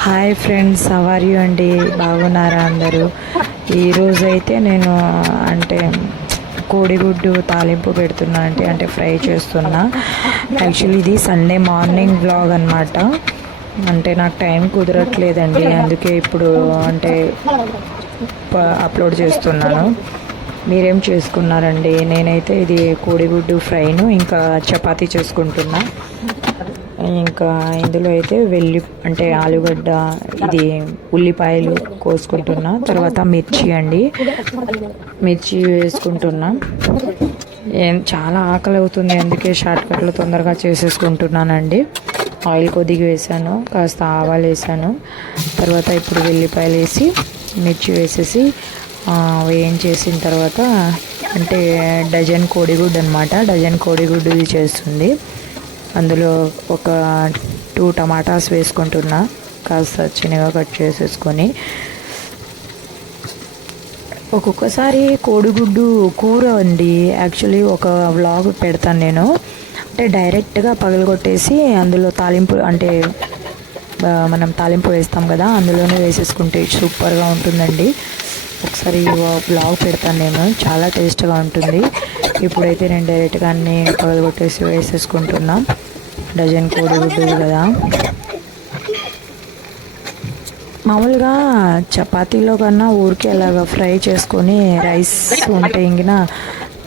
Hi friends hour you అండి? బాగున్నారా అందరూ? ఈరోజు అయితే నేను అంటే కోడిగుడ్డు తాలింపు పెడుతున్నా అంటే అంటే ఫ్రై చేస్తున్నా. యాక్చువల్లీ ఇది సండే మార్నింగ్ బ్లాగ్ అనమాట అంటే నాకు టైం కుదరట్లేదండి అందుకే ఇప్పుడు అంటే అప్లోడ్ చేస్తున్నాను. మీరేం చేసుకున్నారండి? నేనైతే ఇది కోడిగుడ్డు ఫ్రైను ఇంకా చపాతీ చేసుకుంటున్నా. ఇంకా ఇందులో అయితే వెల్లి అంటే ఆలుగడ్డ ఇది ఉల్లిపాయలు కోసుకుంటున్నా. తర్వాత మిర్చి అండి. మిర్చి వేసుకుంటున్నా. ఏం చాలా ఆకలి అవుతుంది అందుకే షార్ట్ కట్లు తొందరగా చేసేసుకుంటున్నానండి. ఆయిల్ కొద్దిగా వేసాను కాస్త ఆవాలు వేసాను. తర్వాత ఇప్పుడు వెల్లిపాయలు వేసి మిర్చి వేసేసి వేయించేసిన తర్వాత అంటే డజన్ కోడిగుడ్డు అనమాట డజన్ కోడిగుడ్డు ఇది చేస్తుంది. అందులో ఒక టూ టమాటాస్ వేసుకుంటున్నా. కాస్త చిన్నగా కట్ చేసేసుకొని. ఒక్కొక్కసారి కోడిగుడ్డు కూర అండి. యాక్చువల్లీ ఒక వ్లాగ్ పెడతాను నేను. అంటే డైరెక్ట్గా పగలగొట్టేసి అందులో తాలింపు అంటే మనం తాలింపు వేస్తాం కదా అందులోనే వేసేసుకుంటే సూపర్గా ఉంటుందండి. ఒకసారి బ్లాగ్ పెడతాను నేను చాలా టేస్ట్గా ఉంటుంది. ఇప్పుడైతే నేను డైరెక్ట్గా అన్ని పగలగొట్టేసి వేసేసుకుంటున్నా. డజన్ కోడిగుడ్డు కదా. మామూలుగా చపాతీలో కన్నా ఊరికే అలాగ ఫ్రై చేసుకొని రైస్ ఉంటే ఇంగిన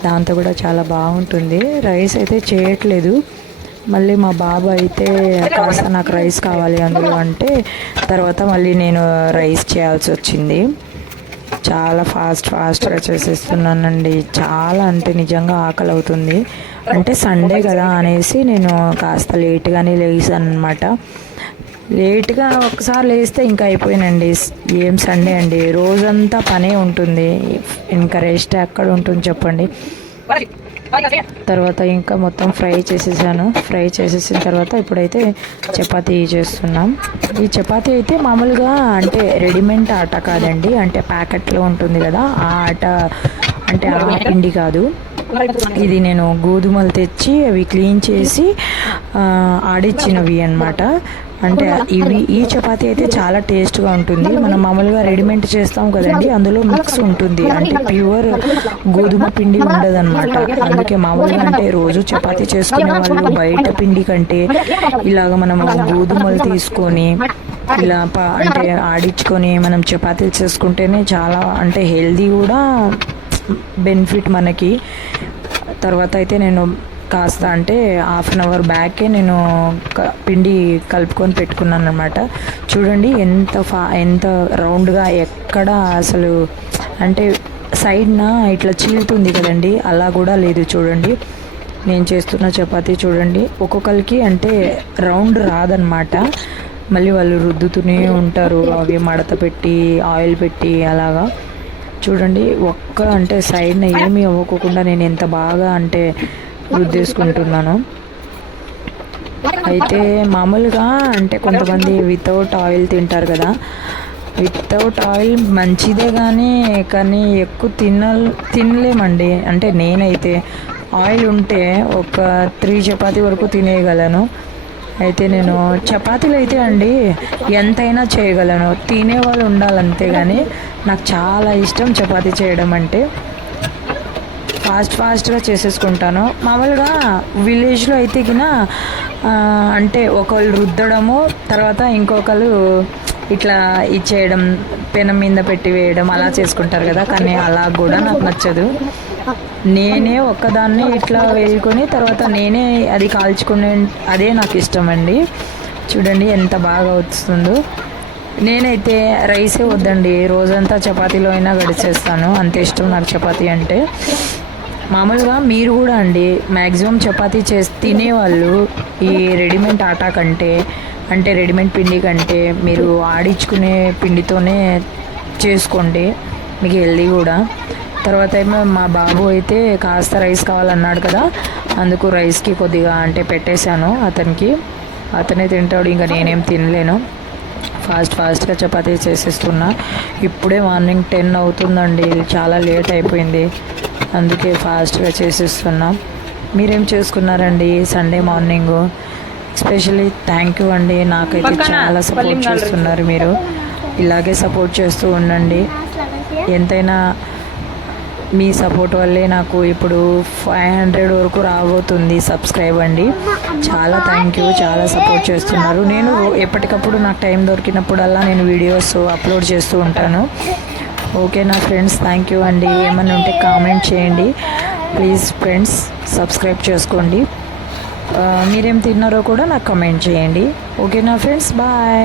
దాంతో కూడా చాలా బాగుంటుంది. రైస్ అయితే చేయట్లేదు. మళ్ళీ మా బాబు అయితే కాస్త నాకు రైస్ కావాలి అందులో అంటే తర్వాత మళ్ళీ నేను రైస్ చేయాల్సి వచ్చింది. చాలా ఫాస్ట్ ఫాస్ట్గా చేసేస్తున్నానండి. చాలా అంటే నిజంగా ఆకలి అవుతుంది అంటే సండే కదా అనేసి నేను కాస్త లేట్గానే లేసాను అనమాట లేట్గా ఒకసారి లేస్తే ఇంకా అయిపోయినండి. ఏం సండే అండి? రోజంతా పనే ఉంటుంది. ఇంకా రెస్ట్ ఎక్కడ ఉంటుంది చెప్పండి? తర్వాత ఇంకా మొత్తం ఫ్రై చేసేసాను. ఫ్రై చేసేసిన తర్వాత ఇప్పుడైతే చపాతీ చేస్తున్నాం. ఈ చపాతీ అయితే మామూలుగా అంటే రెడీమేడ్ ఆట కాదండి. అంటే ప్యాకెట్లో ఉంటుంది కదా ఆ ఆట అంటే ఆ పిండి కాదు. ఇది నేను గోధుమలు తెచ్చి అవి క్లీన్ చేసి ఆడిచ్చినవి అన్నమాట. అంటే ఇవి ఈ చపాతీ అయితే చాలా టేస్ట్గా ఉంటుంది. మనం మామూలుగా రెడీమేడ్ చేస్తాం కదండి అందులో మిక్స్ ఉంటుంది. అంటే ప్యూర్ గోధుమ పిండి ఉండదన్నమాట. అందుకే మామూలుగా అంటే రోజు చపాతీ చేసుకునే వాళ్ళు బయట పిండి కంటే ఇలాగ మనం గోధుమలు తీసుకొని ఇలా అంటే ఆడించుకొని మనం చపాతీలు చేసుకుంటేనే చాలా అంటే హెల్దీ కూడా బెనిఫిట్ మనకి. తర్వాత అయితే నేను కాస్త అంటే హాఫ్ అన్ అవర్ బ్యాకే నేను పిండి కలుపుకొని పెట్టుకున్నాను అనమాట చూడండి ఎంత ఫా ఎంత రౌండ్గా ఎక్కడ అసలు అంటే సైడ్న ఇట్లా చీలుతుంది కదండి అలా కూడా లేదు చూడండి. నేను చేస్తున్న చపాతీ చూడండి. ఒక్కొక్కరికి అంటే రౌండ్ రాదనమాట మళ్ళీ వాళ్ళు రుద్దుతూనే ఉంటారు అవి మడత పెట్టి ఆయిల్ పెట్టి అలాగా. చూడండి ఒక్క అంటే సైడ్న ఏమీ అవ్వకోకుండా నేను ఎంత బాగా అంటే రుద్దేసుకుంటున్నాను అయితే మామూలుగా అంటే కొంతమంది వితౌట్ ఆయిల్ తింటారు కదా. వితౌట్ ఆయిల్ మంచిదే కానీ కానీ ఎక్కువ తిన తినలేమండి. అంటే నేనైతే ఆయిల్ ఉంటే ఒక త్రీ చపాతి వరకు తినేయగలను. అయితే నేను చపాతీలు అయితే అండి ఎంతైనా చేయగలను. తినేవాళ్ళు ఉండాలి కానీ నాకు చాలా ఇష్టం చపాతీ చేయడం అంటే. ఫాస్ట్ ఫాస్ట్గా చేసేసుకుంటాను. మామూలుగా విలేజ్లో అయితే గిన అంటే ఒకళ్ళు రుద్దడము తర్వాత ఇంకొకరు ఇట్లా ఇచ్చేయడం పెనం మీద పెట్టి వేయడం అలా చేసుకుంటారు కదా. కానీ అలా కూడా నాకు నచ్చదు. నేనే ఒక్కదాన్ని ఇట్లా వేసుకొని తర్వాత నేనే అది కాల్చుకునే అదే నాకు ఇష్టం అండి. చూడండి ఎంత బాగా వస్తుందో. నేనైతే రైసే వద్దండి. రోజంతా చపాతీలో అయినా గడిచేస్తాను. అంత ఇష్టం నాకు చపాతీ అంటే. మామూలుగా మీరు కూడా అండి మ్యాక్సిమం చపాతీ చేసి తినేవాళ్ళు ఈ రెడీమేడ్ ఆటా కంటే అంటే రెడీమేడ్ పిండి కంటే మీరు ఆడించుకునే పిండితోనే చేసుకోండి మీకు హెల్దీ కూడా. తర్వాత ఏమో మా బాబు అయితే కాస్త రైస్ కావాలన్నాడు కదా అందుకు రైస్కి కొద్దిగా అంటే పెట్టేశాను అతనికి. అతనే తింటాడు ఇంకా నేనేం తినలేను. ఫాస్ట్ ఫాస్ట్గా చపాతీ చేసేస్తున్నా. ఇప్పుడే మార్నింగ్ టెన్ అవుతుందండి. చాలా లేట్ అయిపోయింది. అందుకే ఫాస్ట్గా చేసేస్తున్నా. మీరేం చేసుకున్నారండి Sunday morning? Especially thank you అండి. నాకైతే చాలా సపోర్ట్ చేస్తున్నారు మీరు. ఇలాగే సపోర్ట్ చేస్తూ ఉండండి. ఎంతైనా మీ సపోర్ట్ వల్లే నాకు ఇప్పుడు ఫైవ్ హండ్రెడ్ వరకు రాబోతుంది సబ్స్క్రైబ్ అండి. చాలా థ్యాంక్ యూ చాలా సపోర్ట్ చేస్తున్నారు. నేను ఎప్పటికప్పుడు నాకు టైం దొరికినప్పుడల్లా నేను వీడియోస్ అప్లోడ్ చేస్తూ ఉంటాను. ఓకే నా ఫ్రెండ్స్ థ్యాంక్ యూ అండి. ఏమైనా ఉంటే కామెంట్ చేయండి. ప్లీజ్ ఫ్రెండ్స్ సబ్స్క్రైబ్ చేసుకోండి. మీరేం తిన్నారో కూడా నాకు కమెంట్ చేయండి. ఓకే నా ఫ్రెండ్స్ బాయ్.